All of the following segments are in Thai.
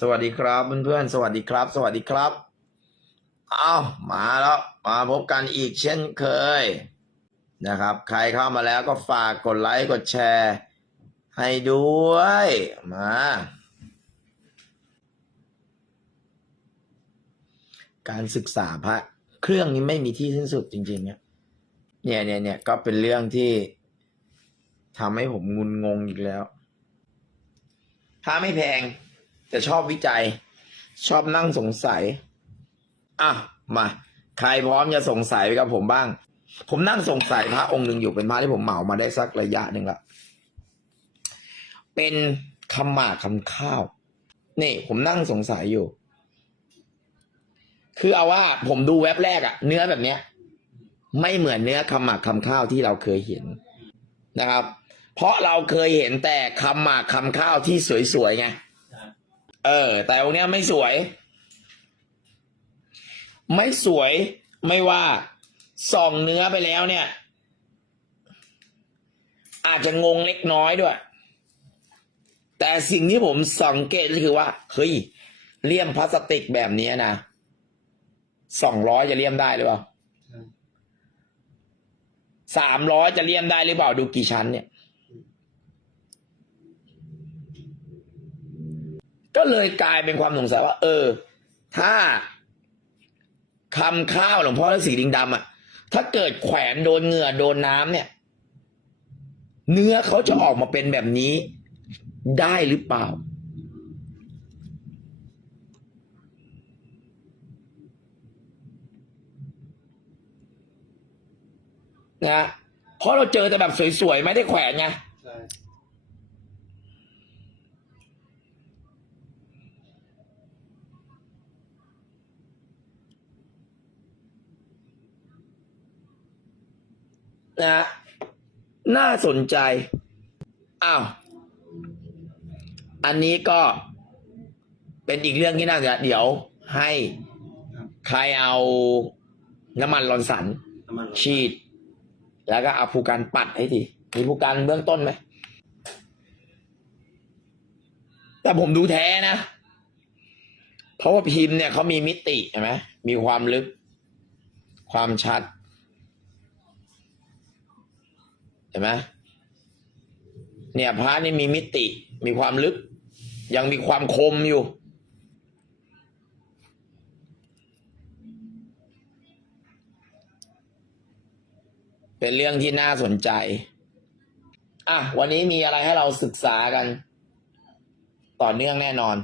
สวัสดีครับเพื่อนๆสวัสดีครับ สวัสดีครับอ้าวมาแล้วมาพบกันอีกเช่นเคยนะครับ ใครเข้ามาแล้วก็ฝากกดไลค์กดแชร์ ให้ด้วยมาการศึกษาพระเครื่องนี้ไม่มีที่สิ้นสุดจริง ๆ เนี่ยเนี่ยเนี่ยเนี่ยก็เป็นเรื่องที่ทำให้ผมงุนงงอีกแล้วพระไม่แพง แต่ชอบวิจัย ชอบนั่งสงสัย อะ มา ใครพร้อมจะสงสัยไปกับผมบ้าง ผมนั่งสงสัยพระองค์หนึ่งอยู่เป็นพระที่ผมเหมามาได้สักระยะหนึ่งละเป็นคำหมากคำข้าว นี่ ผมนั่งสงสัยอยู่ คือเอาว่าผมดูเว็บแรกอะเนื้อแบบเนี้ย ไม่เหมือนเนื้อคำหมากคำข้าวที่เราเคยเห็นนะครับ เพราะเราเคยเห็นแต่คำหมากคำข้าวที่สวยๆไง เออ แต่องค์เนี้ยไม่สวย ไม่สวยไม่ว่าส่องเนื้อไปแล้วเนี่ย อาจจะงงเล็กน้อยด้วย แต่สิ่งที่ผมสังเกตก็คือว่าเฮ้ยเลี่ยมพลาสติกแบบนี้นะสองร้อยจะเลี่ยมได้หรือเปล่าสามร้อยจะเลี่ยมได้หรือเปล่าดูกี่ชั้นเนี่ย ก็เลยกลายเป็นความสงสัยว่า เออ ถ้าคำข้าวหลวงพ่อฤาษีดิงดำอะ ถ้าเกิดแขวนโดนเหงื่อโดนน้ำเนี่ย เนื้อเขาจะออกมาเป็นแบบนี้ ได้หรือเปล่า นะเพราะเราเจอแต่แบบสวยๆ ไม่ได้แขวนไง นะน่าสนใจอ้าวอันนี้ก็เป็นอีกเรื่องที่น่าจะเดี๋ยวให้ครับใครเอาน้ำมันลอนสันน้ำมันฉีด แล้วก็เอาผู้การปัดให้ทีมีผู้การเบื้องต้นไหมแต่ผมดูแท้นะ เพราะว่าพิมพ์เนี่ยเขามีมิติใช่ไหมมีความลึก ความชัด ห็นไหมเนี่ยพระนี่มีมิติมีความลึก ยังมีความคมอยู่ เป็นเรื่องที่น่าสนใจ อะ วันนี้มีอะไรให้เราศึกษากัน ต่อเนื่องแน่นอน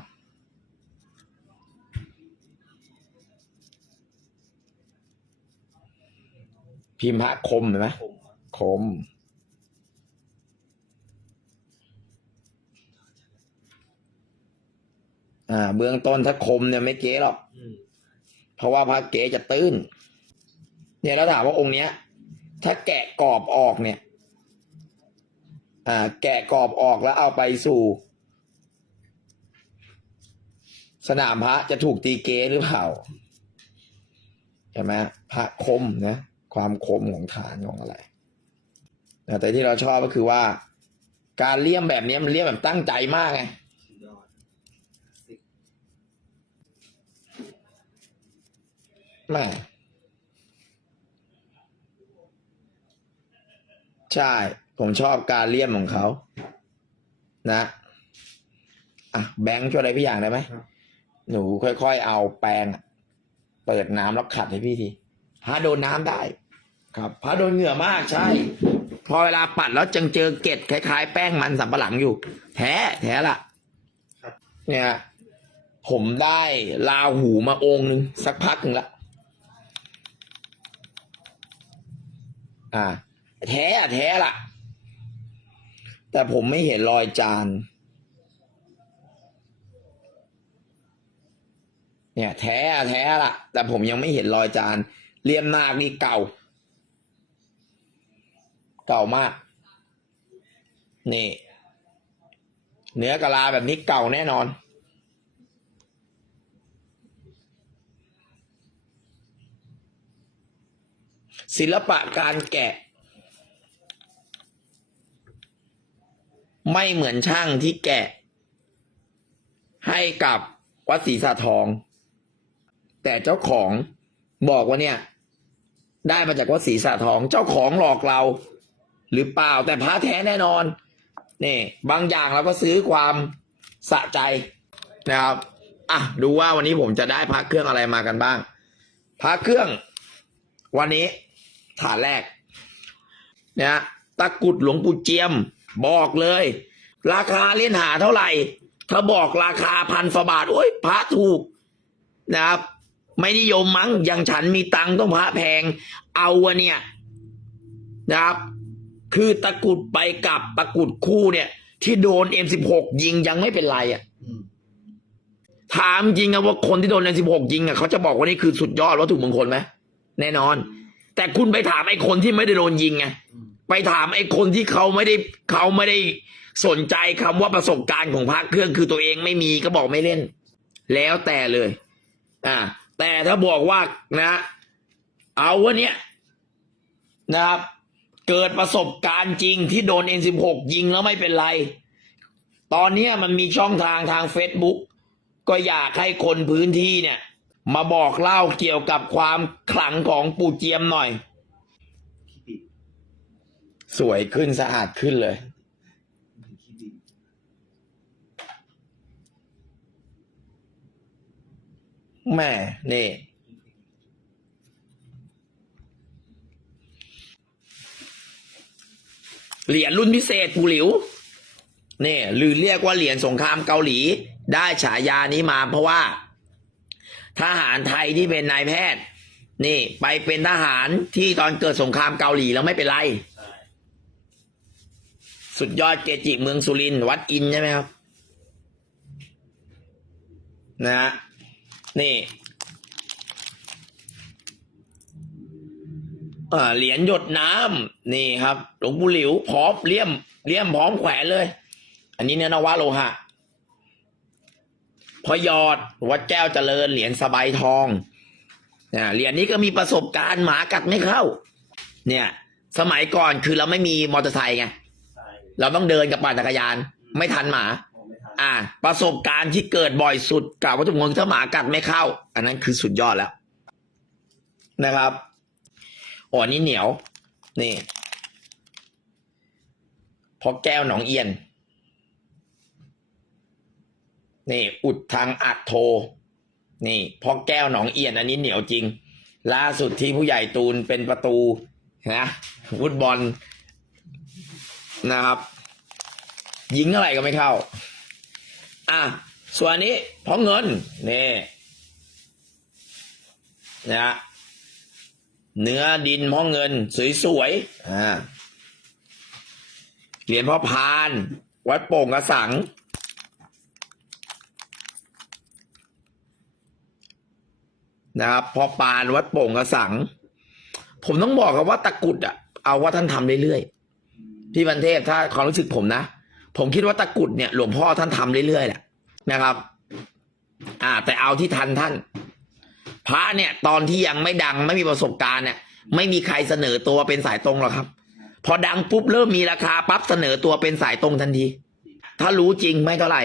พิมพ์พระคมเห็นไหมผมคม อ่า เบื้องต้นถ้าคมเนี่ยไม่เก๋หรอกอืมเพราะว่าพระเก๋จะตื้น เนี่ยแล้วถามว่าองค์เนี้ย ถ้าแกะกรอบออกเนี่ย อ่า แกะกรอบออกแล้วเอาไปสู่ สนามพระจะถูกตีเก๋หรือเปล่าใช่ไหมพระคมนะความคมของฐานของอะไรนะแต่ที่เราชอบก็คือว่า การเลี่ยมแบบนี้มันเลี่ยมแบบตั้งใจมากไง สุดยอดสิ แม่ใช่ ผมชอบการเลี่ยมของเขา นะอะแบงค์ช่วยอะไรพี่อย่างได้ไหมครับหนูค่อยๆเอาแปรงอะเปิดน้ำแล้วขัดให้พี่ทีพาโดนน้ำได้ ครับพาโดนเหงื่อมากใช่ พอเวลาปัดแล้วจังเจอเกล็ดคล้ายๆ แป้งมันสับปะหลังอยู่ แท้แท้ละครับเนี่ย ผมได้ลาหูมาองค์หนึ่งสักพักหนึ่งละ อ่า แท้อะแท้ละแต่ผมไม่เห็นรอยจาน เนี่ย แท้อะแท้ละแต่ผมยังไม่เห็นรอยจานเลี่ยมนาคนี่เก่า เก่ามาก นี่ เนื้อกะลาแบบนี้เก่าแน่นอน ศิลปะการแกะ ไม่เหมือนช่างที่แกะ ให้กับวัดศรีสะทอง แต่เจ้าของบอกว่าเนี่ย ได้มาจากวัดศรีสะทองเจ้าของหลอกเรา หรือเปล่าแต่พระแท้แน่นอนนี่บางอย่างเราก็ซื้อความสะใจนะครับอะดูว่าวันนี้ผมจะได้พระเครื่องอะไรมากันบ้างพระเครื่องวันนี้ ฐานแรกเนี่ยตะกุดหลวงปู่เจียม บอกเลย ราคาเล่นหาเท่าไหร่ ถ้าบอกราคาพันฟบาทโอ้ยพระถูกนะครับ ไม่นิยมมั้งอย่างฉันมีตังค์ต้องพระแพง เอาอะเนี่ยนะครับ คือตะกุดไปกับตะกุดคู่เนี่ย ที่โดน M16 ยิงยังไม่เป็นไรอะอืมถามจริงอะว่าคนที่โดน M16 ยิงอะเขาจะบอกว่านี่คือสุดยอดวัตถุมงคลไหมแน่นอน แต่คุณไปถามไอ้คนที่ไม่ได้โดนยิงไงอืมไปถามไอ้คนที่เขาไม่ได้เขาไม่ได้สนใจคำว่าประสบการณ์ของพระเครื่องคือตัวเองไม่มีก็บอกไม่เล่น แล้วแต่เลย อ่า แต่ถ้าบอกว่านะ เอาวะเนี้ยนะครับ เกิดประสบการณ์จริงที่โดน N16 ยิงแล้วไม่เป็นไร ตอนเนี้ยมันมีช่องทางทาง Facebook ก็อยากให้คนพื้นที่เนี่ย มาบอกเล่าเกี่ยวกับความขลังของปู่เจียมหน่อย สวยขึ้นสะอาดขึ้นเลย แม่นี่ เหรียญรุ่นพิเศษปูหลิวนี่หรือเรียกว่าเหรียญสงครามเกาหลี ได้ฉายานี้มาเพราะว่า ทหารไทยที่เป็นนายแพทย์ นี่ ไปเป็นทหารที่ตอนเกิดสงครามเกาหลีแล้วไม่เป็นไร สุดยอดเกจิเมืองสุรินทร์วัดอินใช่ไหมครับ นะฮะนี่เอ่อเหรียญหยดน้ำนี่ครับ หลวงปู่หลิวพร้อมเลี่ยมเลี่ยมพร้อมแขวนเลย อันนี้เนื้อนวะโลหะ พอยอดวัดแก้วเจริญเหรียญสบายทองนะเหรียญนี้ก็มีประสบการณ์หมากัดไม่เข้า เนี่ย สมัยก่อนคือเราไม่มีมอเตอร์ไซค์ไงเราต้องเดินกับปั่นจักรยาน ไม่ทันหมา อ่า ประสบการณ์ที่เกิดบ่อยสุดกับวัตถุมงคลถ้าหมากัดไม่เข้า อันนั้นคือสุดยอดแล้วนะครับอ๋อนี่เหนียว นี่พอแก้วหนองเอียน นี่ อุดทางอัดโท นี่พอแก้วหนองเอียนอันนี้เหนียวจริง ล่าสุดที่ผู้ใหญ่ตูนเป็นประตูนะฟุตบอลนะครับ ยิงเท่าไรก็ไม่เข้า อะ ส่วนอันนี้เพราะเงินนี่นะฮะเนื้อดินเพราะเงิน สวยๆอ่าเหรียญพ่อพาน วัดโป่งกระสัง นะครับพอปานวัดโป่งกระสัง ผมต้องบอกครับว่าตะกุดอะเอาว่าท่านทำเรื่อยๆพี่บันเทพถ้าความรู้สึกผมนะผมคิดว่าตะกุดเนี่ยหลวงพ่อท่านทำเรื่อยๆแหละนะครับ อ่า แต่เอาที่ทันท่าน พระเนี่ย ตอนที่ยังไม่ดังไม่มีประสบการณ์เนี่ย ไม่มีใครเสนอตัวเป็นสายตรงหรอกครับ พอดังปุ๊บเริ่มมีราคาปั๊บเสนอตัวเป็นสายตรงทันที ถ้ารู้จริงไม่เท่าไหร่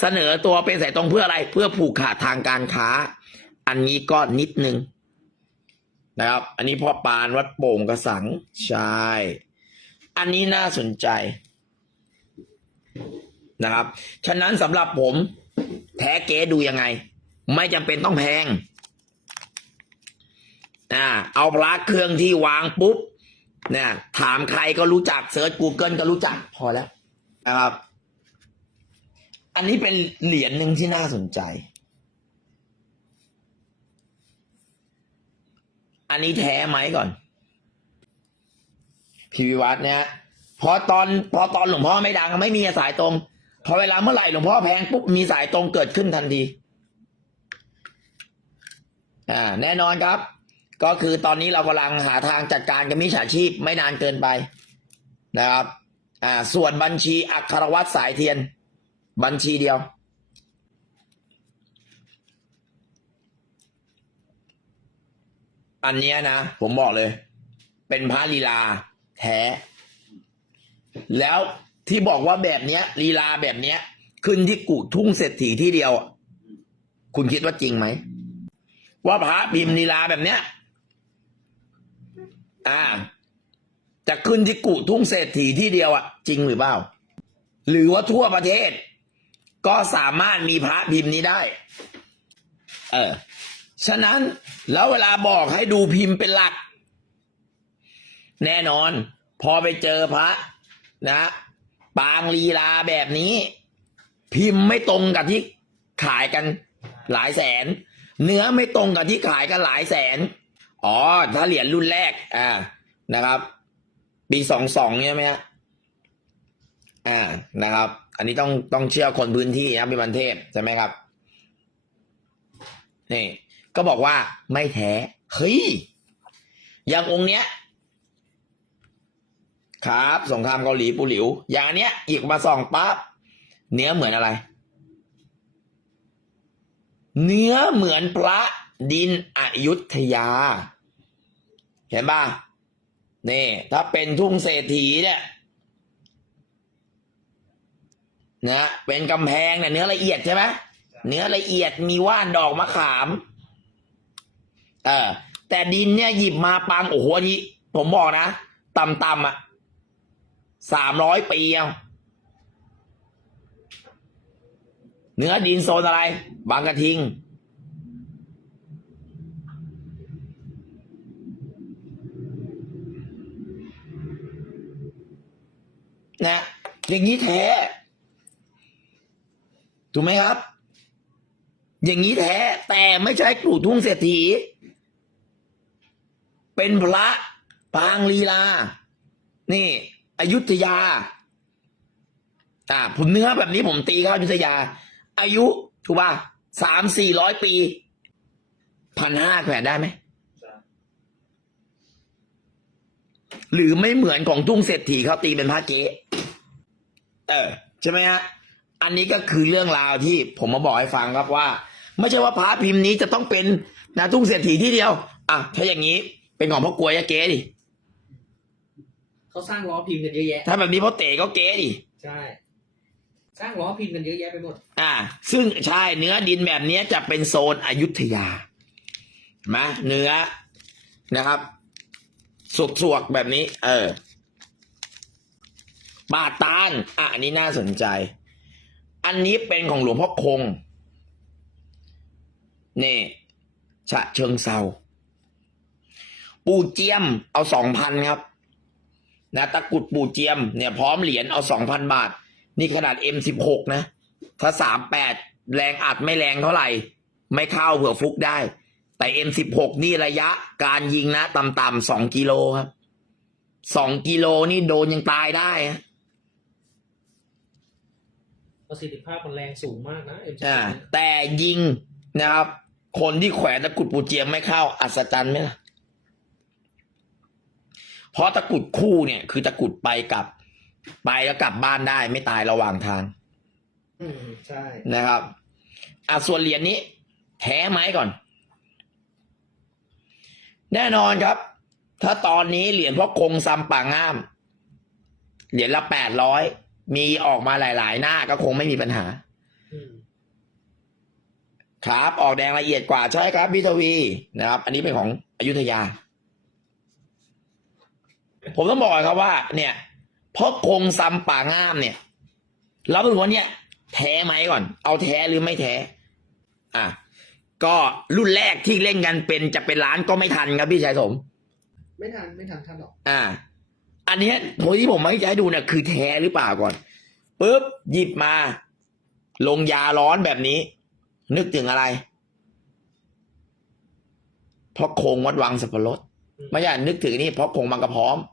เสนอตัวเป็นสายตรงเพื่ออะไร เพื่อผูกขาดทางการค้า อันนี้ก็นิดนึงนะครับ อันนี้พ่อปานวัดโป่งกระสัง ใช่ อันนี้น่าสนใจนะครับ ฉะนั้นสำหรับผม แท้เก๋ดูยังไง ไม่จำเป็นต้องแพงอ่าเอาพระเครื่องที่วางปุ๊บเนี่ยถามใครก็รู้จักเซิร์ช Google ก็รู้จักพอแล้วนะครับ อันนี้เป็นเหรียญหนึ่งที่น่าสนใจ อันนี้แท้ไหมก่อนพิวิวัฒน์เนี่ยพอตอนพอตอนหลวงพ่อไม่ดังไม่มีสายตรง พอเวลาเมื่อไหร่หลวงพ่อแพงปุ๊บมีสายตรงเกิดขึ้นทันที อ่า แน่นอนครับ ก็คือตอนนี้เรากำลังหาทางจัดการกับมิจฉาชีพไม่นานเกินไปนะครับ อ่า ส่วนบัญชีอัครวัตรสายเทียน บัญชีเดียว อันเนี้ยนะ ผมบอกเลย เป็นพระลีลา แท้ แล้วที่บอกว่าแบบเนี้ยลีลาแบบเนี้ย ขึ้นที่กุทุ่งเศรษฐีที่เดียว คุณคิดว่าจริงไหม ว่าพระพิมพ์ลีลาแบบเนี้ย อ่า จะขึ้นที่กุทุ่งเศรษฐีที่เดียวอะจริงหรือเปล่า หรือว่าทั่วประเทศ ก็สามารถมีพระพิมพ์นี้ได้ เออ ฉะนั้นแล้วเวลาบอกให้ดูพิมพ์เป็นหลัก แน่นอน พอไปเจอพระนะปางลีลาแบบนี้ พิมพ์ไม่ตรงกับที่ขายกันหลายแสน เนื้อไม่ตรงกับที่ขายกันหลายแสน อ๋อ ถ้าเหรียญรุ่นแรก อ่านะครับ ปีสองสองใช่ไหมฮะอ่านะครับ อันนี้ต้องต้องเชื่อคนพื้นที่นะเป็นบันเทพใช่ไหมครับนี่ ก็บอกว่าไม่แท้เฮ้ยอย่างองค์เนี้ย ครับสงครามเกาหลีปูหลิว อย่างเนี้ยหยิบมาส่องปั๊บเนื้อเหมือนอะไร เนื้อเหมือนพระดินอยุธยา เห็นป่ะนี่ถ้าเป็นทุ่งเศรษฐีเนี่ยนะเป็นกำแพงเนี่ยเนื้อละเอียดใช่ไหมเนื้อละเอียดมีว่านดอกมะขาม เออ แต่ดินเนี่ยหยิบมาปังโอ้โหอันนี้ ผมบอกนะต่ำๆอะสามร้อยปีเอาเนื้อดินโซนอะไร บางกระทิง นะอย่างนี้แท้ถูกไหมครับ อย่างนี้แท้แต่ไม่ใช่กลุ่ทุ่งเศรษฐี เป็นพระปางลีลา นี่ อยุธยา อ่า ผมเนื้อแบบนี้ผมตีเข้าอยุธยา อายุถูกป่ะสามสี่ร้อยปีพันห้าแขวนได้ไหม หรือไม่เหมือนของทุ่งเศรษฐีเขาตีเป็นพระเก๊เออ ใช่ไหมฮะ อันนี้ก็คือเรื่องราวที่ผมมาบอกให้ฟังครับว่า ไม่ใช่ว่าพระพิมพ์นี้จะต้องเป็นนาทุ่งเศรษฐีที่เดียว อะ ถ้าอย่างนี้ เป็นของพ่อกลวยยะเก๊ดิ เขาสร้างล้อพิมพ์กันเยอะแยะ ถ้าแบบนี้พ่อเต๋ก็เก๊ดิ ใช่ สร้างล้อพิมพ์กันเยอะแยะไปหมด อ่า ซึ่งใช่เนื้อดินแบบเนี้ยจะเป็นโซนอยุธยาเห็นไหมาเนื้อนะครับสวกสวกๆแบบนี้ เออบาตานอะอันนี้น่าสนใจ อันนี้เป็นของหลวงพ่อคง นี่ฉะเชิงเซา ปูเจียมเอาสองพันครับ นะตะกรุดปูเจียมเนี่ยพร้อมเหรียญเอาสองพันบาท นี่ขนาด M16 นะ ถ้า38แรงอัดไม่แรงเท่าไหร่ ไม่เข้าเผื่อฟุกได้ แต่ M16 นี่ระยะการยิงนะต่ำๆ2กิโลครับ2กิโลนี่โดนยังตายได้ฮะประสิทธิภาพมันแรงสูงมากนะเอ็มอ่าแต่ยิงนะครับ คนที่แขวนตะกรุดปูเจียมไม่เข้าอัศจรรย์ไหมล่ะ เพราะตะกรุดคู่เนี่ย คือตะกรุดไปกลับ ไปแล้วกลับบ้านได้ไม่ตายระหว่างทาง อืมใช่นะครับ อะส่วนเหรียญนี้ แท้ไหมก่อน แน่นอนครับ ถ้าตอนนี้เหรียญพ่อคงซัมป่างาม เหรียญละแปดร้อยมีออกมาหลาย ๆ หน้าก็คงไม่มีปัญหา อืมครับ ออกแดงละเอียดกว่าใช่ครับพี่ทวีนะครับ อันนี้เป็นของอยุธยา ผมต้องบอกก่อนครับว่า เนี่ยพ่อคงซัมป่างามเนี่ยเราเป็นคนเนี่ยแท้ไหมก่อน เอาแท้หรือไม่แท้ อะ ก็รุ่นแรกที่เล่นกันเป็นจะเป็นล้านก็ไม่ทันครับพี่ชายสม ไม่ทันไม่ทันท่านหรอก อ่า อันเนี้ยโทที่ผมไม่จะให้ดูเนี่ยคือแท้หรือเปล่าก่อนปุ๊บหยิบมา ลงยาร้อนแบบนี้ นึกถึงอะไรเพราะโคงวัดวังสับปะรดไม่ใช่นึกถึงนี่เพราะโคงบางกระพร้อมอ่า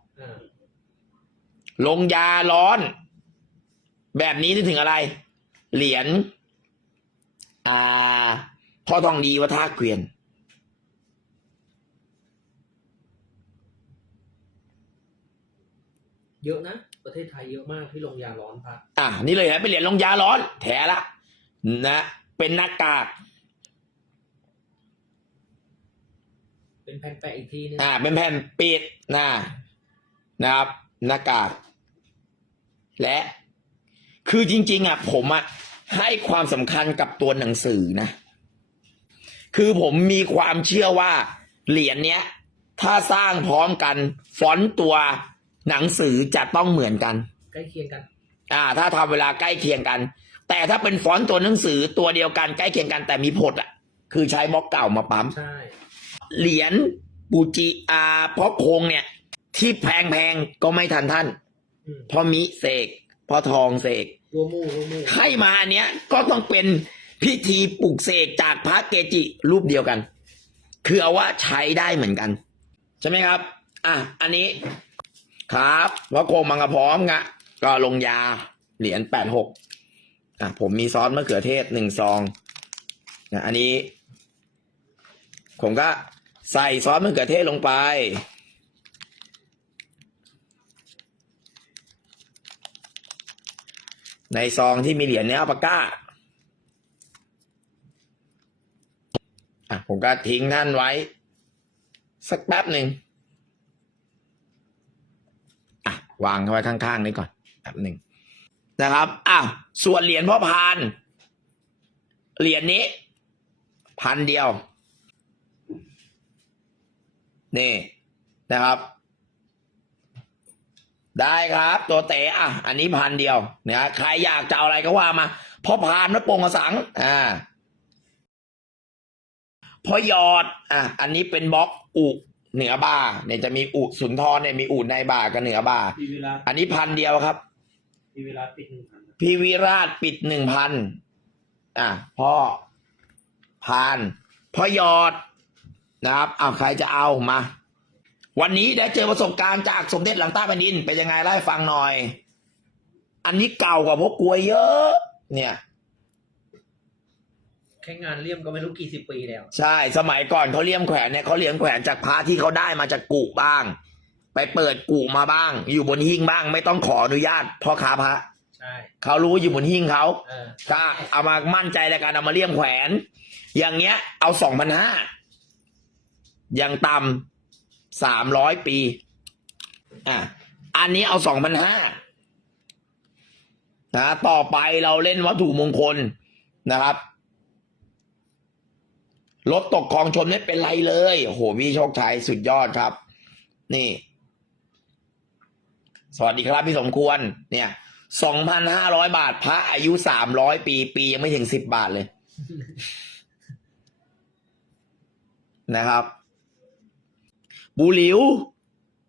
ลงยาร้อน แบบนี้นึกถึงอะไร เหรียญอ่าพ่อทองดีวัดท่าเกวียน เยอะนะ ประเทศไทยเยอะมากที่ลงยาร้อนพระอะนี่เลยนะเป็นเหรียญลงยาร้อน แถละนะ เป็นหน้ากากเป็นแผ่นแปะอีกทีนึงอ่า เป็นแผ่นปิดนะนะครับหน้ากาก และคือจริง ๆอะผมอะให้ความสำคัญกับตัวหนังสือนะ คือผมมีความเชื่อว่าเหรียญเนี้ย ถ้าสร้างพร้อมกัน ฟอนต์ตัวหนังสือจะต้องเหมือนกัน ใกล้เคียงกัน อ่า ถ้าทำเวลาใกล้เคียงกัน แต่ถ้าเป็นฟอนต์ตัวหนังสือตัวเดียวกันใกล้เคียงกันแต่มีผดอะ คือใช้บล็อกเก่ามาปั๊ม ใช่ เหรียญปูจิอาเพราะคงเนี่ย ที่แพงๆก็ไม่ทันท่านอืมเพราะมิเสกเพราะทองเสกรัวหมู่รัวหมู่ให้มาอันเนี้ยก็ต้องเป็นพิธีปลุกเสกจากพระเกจิรูปเดียวกัน คือเอาว่าใช้ได้เหมือนกัน ใช่ไหมครับ อะ อันนี้ครับว่าโคงมังกรพร้อมงะก็ลงยาเหรียญแปดหกอะผมมีซอสมะเขือเทศหนึ่งซองนะอันนี้ ผมก็ใส่ซอสมะเขือเทศลงไป ในซองที่มีเหรียญเนี้ยอัลปาก้าอะผมก็ทิ้งท่านไว้ สักแป๊บหนึ่งอะวางเข้าไว้ข้างๆนี้ก่อนแป๊บหนึ่งนะครับอะส่วนเหรียญพ่อพาน เหรียญนี้ พันเดียว นี่นะครับ ได้ครับ ตัวเต๋อะ อันนี้พันเดียวนะใครอยากจะเอาอะไรก็ว่ามาพ่อพานนะโปงกระสัง อ่าพ่อยอด อะ อันนี้เป็นบล็อกอุเหนือบ่าเนี่ยจะมีอุสุนทรเนี่ยมีอุในบ่ากับเหนือบ่าพี่เวลาอันนี้พันเดียวครับ พี่เวลาปิดหนึ่งพันพี่วิราชปิดหนึ่งพันอะพ่อพานพ่อยอดนะครับเอาใครจะเอามา วันนี้ได้เจอประสบการณ์จากสมเด็จหลังใต้แผ่นดินเป็นยังไงเล่าให้ฟังหน่อย อันนี้เก่ากว่าพวกกลวยเยอะ เนี่ยแค่งานเลี่ยมก็ไม่รู้กี่สิบปีแล้ว ใช่ สมัยก่อนเขาเลี่ยมแขวนเนี่ยเขาเลี่ยมแขวนจากพระที่เขาได้มาจากกุบ้าง ไปเปิดกุมาบ้าง อยู่บนหิ้งบ้าง ไม่ต้องขออนุญาตพ่อค้าพระใช่เขารู้อยู่บนหิ้งเขาเออก็เอามามั่นใจในการเอามาเลี่ยมแขวน อย่างเงี้ย เอาสองพันห้าอย่างต่ำ สามร้อยปี อะ อันนี้เอาสองพันห้านะต่อไปเราเล่นวัตถุมงคลนะครับรถตกคลองชนไม่เป็นไรเลยโอ้โหพี่โชคชัยสุดยอดครับ นี่ สวัสดีครับพี่สมควร เนี่ยสองพันห้าร้อยบาทพระอายุสามร้อยปี ปียังไม่ถึงสิบบาทเลย นะครับ บูหลิว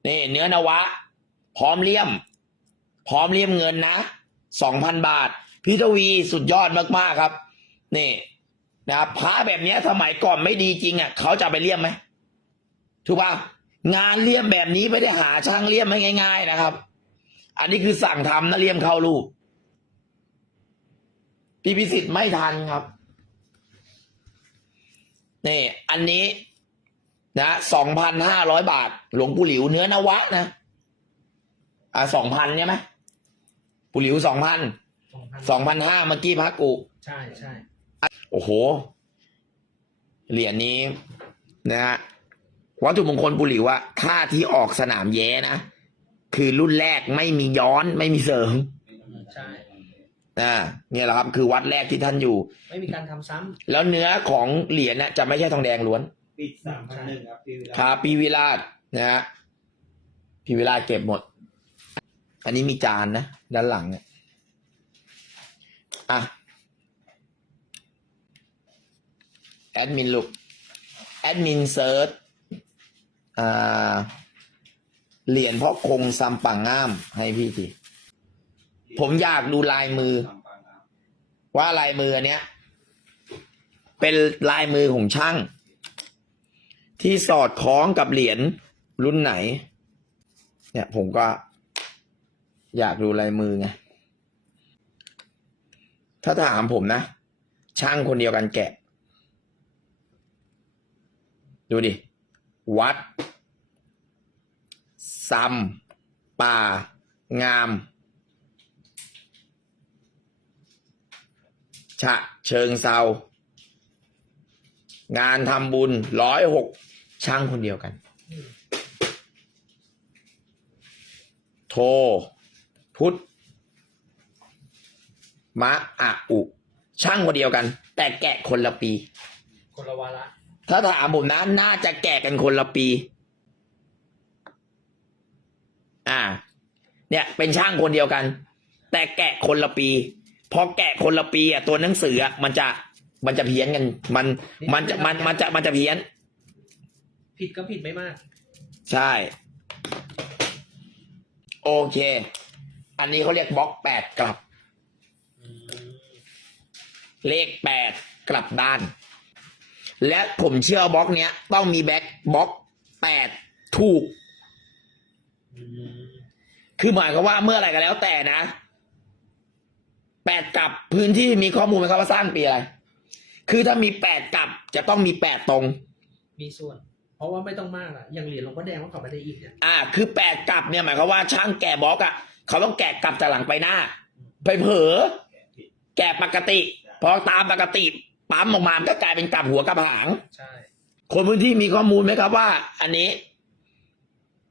นี่เนื้อนวะ พร้อมเลี่ยม พร้อมเลี่ยมเงินนะสองพันบาท พี่ทวีสุดยอดมากๆครับ นี่นะครับพระแบบนี้สมัยก่อนไม่ดีจริงอะเขาจะไปเลี่ยมไหมถูกป่ะงานเลี่ยมแบบนี้ไม่ได้หาช่างเลี่ยมไม่ง่าย ๆ นะครับ อันนี้คือสั่งทำนะเลี่ยมเข้ารูปพี่พิสิทธิ์ไม่ทันครับนี่อันนี้ นะสองพันห้าร้อยบาท หลวงปู่หลิวเนื้อนวะนะอ่าสองพันใช่ไหมปู่หลิวสองพันสองพันสองพันห้าเมื่อกี้พระกุใช่ใช่โอ้โห เหรียญนี้ นะฮะวัตถุมงคลปู่หลิวอะค่าที่ออกสนามแย้นะ คือรุ่นแรกไม่มีย้อนไม่มีเสริมใช่อ่าเนี่ยแหละครับ คือวัดแรกที่ท่านอยู่ ไม่มีการทำซ้ำแล้วเนื้อของเหรียญน่ะจะไม่ใช่ทองแดงล้วน ปิดสามพันหนึ่งครับพี่วลาคาปีวิราชนะฮะปีวิราชเก็บหมด อันนี้มีจานนะ ด้านหลังเนี่ยอะ แอดมินลูก แอดมินเซิร์ชอ่า เหรียญพ่อคงซัมปังง่ามให้พี่ที ผมอยากดูลายมือ สามพันครับว่าลายมืออันเนี้ย เป็นลายมือของช่าง ที่สอดคล้องกับเหรียญรุ่นไหน เนี่ยผมก็อยากดูลายมือไง ถ้าถามผมนะ ช่างคนเดียวกันแกะ ดูดิ วัดซัมป่า งาม ฉะเชิงเซางานทำบุญร้อยหก ช่างคนเดียวกัน โท พุทธมะอะอุ ช่างคนเดียวกัน แต่แกะคนละปี คนละวาระถ้าถามผมนะน่าจะแกะกันคนละปี อ่า เนี่ย เป็นช่างคนเดียวกัน แต่แกะคนละปีพอแกะคนละปีอะตัวหนังสืออะมันจะมันจะเพี้ยนกัน มันมันจะมันมันจะมันจะเพี้ยน ผิดก็ผิดไม่มาก ใช่ โอเค อันนี้เขาเรียกบล็อกแปดกลับอืมเลขแปดกลับด้าน และผมเชื่อบล็อกเนี้ย ต้องมีแบ็คบล็อกแปดถูกอืมคือหมายความว่าเมื่อไหร่ก็แล้วแต่นะแปดกลับพื้นที่มีข้อมูลไหมครับว่าสร้างปีอะไร คือถ้ามีแปดกลับจะต้องมีแปดตรง มีส่วนเพ ราะว่าไม่ต้องมากอะอย่างเหรียญหลวงพ่อแดงว่าเขาไม่ได้อีกเนี่ยอ่า คือแปดกลับเนี่ยหมายความว่าช่างแกะบล็อกอะ่ะเขาต้องแกะกลับจากหลังไปหน้า ไปเผลอแกะปกติ พอตามปกติปั๊มออกมามันก็กลายเป็นกลับหัวกลับหาง ใช่ คนพื้นที่มีข้อมูลไหมครับว่า อันนี้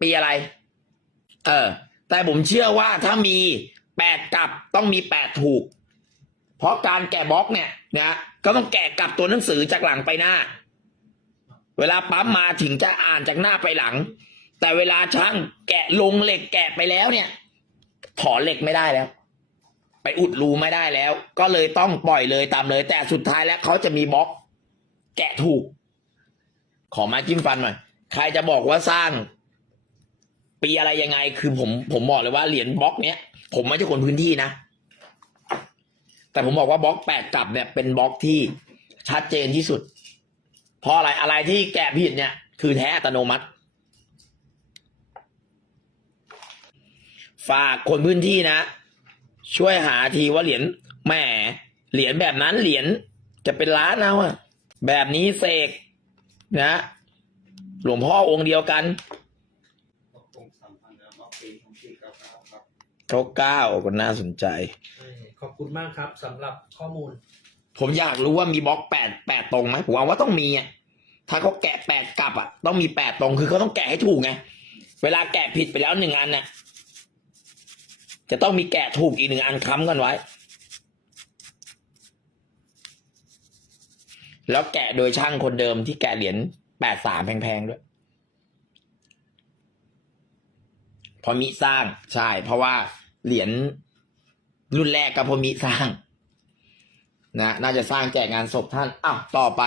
ปีอะไร เออ แต่ผมเชื่อว่าถ้ามีแปดกลับต้องมีแปดถูก เพราะการแกะบล็อกเนี่ยนะก็ต้องแกะกลับตัวหนังสือจากหลังไปหน้า เวลาปั๊มมาถึงจะอ่านจากหน้าไปหลัง แต่เวลาช่างแกะลงเหล็กแกะไปแล้วเนี่ย ถอนเหล็กไม่ได้แล้ว ไปอุดรูไม่ได้แล้ว ก็เลยต้องปล่อยเลยตามเลย แต่สุดท้ายแล้วเขาจะมีบล็อก แกะถูก ขอมาจิ้มฟันหน่อยใครจะบอกว่าสร้าง ปีอะไรยังไง คือผมผมบอกเลยว่าเหรียญบล็อกเนี้ยผมไม่ใช่คนพื้นที่นะแต่ผมบอกว่าบล็อกแปดกลับเนี่ยเป็นบล็อกที่ชัดเจนที่สุด เพราะอะไรอะไรที่แกะผิดเนี่ย คือแท้อัตโนมัติ ฝากคนพื้นที่นะ ช่วยหาทีว่าเหรียญแหมเหรียญแบบนั้นเหรียญจะเป็นล้านเอาอะแบบนี้เสกนะ หลวงพ่อองค์เดียวกันเก้าเก้าครบเขาเก้าก็น่าสนใจ ขอบคุณมากครับสำหรับข้อมูล ผมอยากรู้ว่ามีบล็อกแปดแปดตรงไหมผมว่าว่าต้องมีอะถ้าเขาแกะแปดกลับอะต้องมีแปดตรงคือเขาต้องแกะให้ถูกไงเวลาแกะผิดไปแล้วหนึ่งอันเนี่ยจะต้องมีแกะถูกอีกหนึ่งอันค้ำกันไว้ แล้วแกะโดยช่างคนเดิมที่แกะเหรียญแปดสามแพงๆด้วย พอมิสร้างใช่ เพราะว่าเหรียญรุ่นแรกก็พอมิสร้าง นะน่าจะสร้างแจกงานศพท่านอ้าวต่อไป